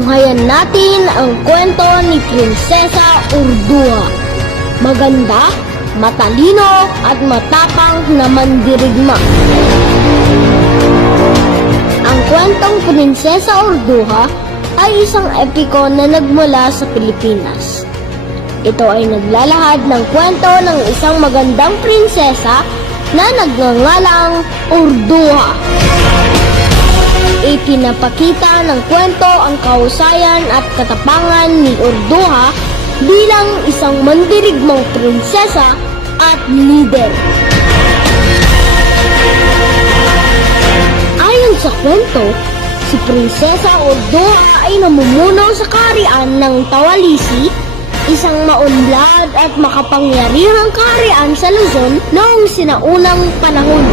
Tunghayan natin ang kwento ni Prinsesa Urduha. Maganda, matalino at matapang na mandirigma. Ang kwentong Prinsesa Urduha ay isang epiko na nagmula sa Pilipinas. Ito ay naglalahad ng kwento ng isang magandang prinsesa na nagngangalang Urduha. Ipinapakita ng kwento ang kahusayan at katapangan ni Urduha bilang isang mandirigmang prinsesa at leader. Ayon sa kwento, si Prinsesa Urduha ay namumuno sa kaharian ng Tawalisi, isang maunlad at makapangyarihang kaharian sa Luzon noong sinaunang panahon.